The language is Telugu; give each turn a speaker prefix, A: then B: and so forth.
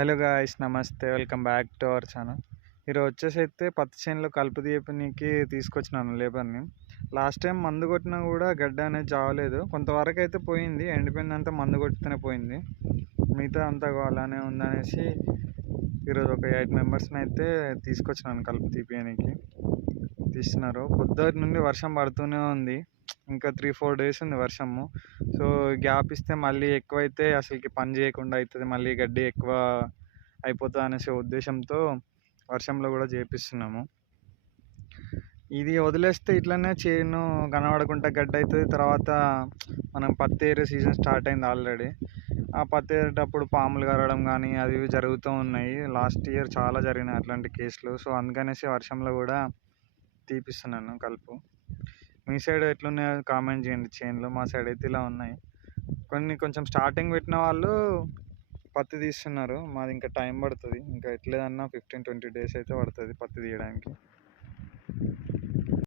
A: హలో గాయ్స్ నమస్తే welcome back to our channel. ఈరోజు వచ్చేసి అయితే పత్తి చేనులో కలుపు దీపనికి తీసుకొచ్చినాను లేబర్ని. లాస్ట్ టైం మందు కొట్టినా కూడా గడ్డ అనేది చావలేదు. కొంతవరకు అయితే పోయింది ఎండిపోయిందంతా మందు కొట్టితేనే పోయింది. మిగతా అంతా అలానే ఉందనేసి ఈరోజు ఒక ఎయిట్ మెంబర్స్ని అయితే తీసుకొచ్చినాను కలుపు తీపియడానికి తీస్తున్నారు పొద్దుటి నుండి వర్షం పడుతూనే ఉంది. ఇంకా త్రీ ఫోర్ డేస్ ఉంది వర్షము. సో గ్యాప్ ఇస్తే మళ్ళీ ఎక్కువైతే అసలుకి పని చేయకుండా అవుతుంది మళ్ళీ గడ్డి ఎక్కువ అయిపోతుంది అనేసి ఉద్దేశంతో వర్షంలో కూడా చేపిస్తున్నాము. ఇది వదిలేస్తే ఇట్లనే చేను కనబడకుండా గడ్డి అవుతుంది తర్వాత మనం పత్తి ఏరే సీజన్ స్టార్ట్ అయింది ఆల్రెడీ. ఆ పత్తి ఏరేటప్పుడు పాములు కరవడం కానీ అవి ఇవి జరుగుతూ ఉన్నాయి. లాస్ట్ ఇయర్ చాలా జరిగినాయి అట్లాంటి కేసులు. సో అందుకనేసి వర్షంలో కూడా తీపిస్తున్నాను కలుపు. మీ సైడ్ ఎట్లున్నాయో కామెంట్ చేయండి చేనులో. మా సైడ్ అయితే ఇలా ఉన్నాయి. కొన్ని కొంచెం స్టార్టింగ్ పెట్టిన వాళ్ళు పత్తి తీస్తున్నారు. మాది ఇంకా టైం పడుతుంది. ఇంకా ఎట్లేదన్నా ఫిఫ్టీన్ ట్వంటీ డేస్ అయితే పడుతుంది పత్తి తీయడానికి.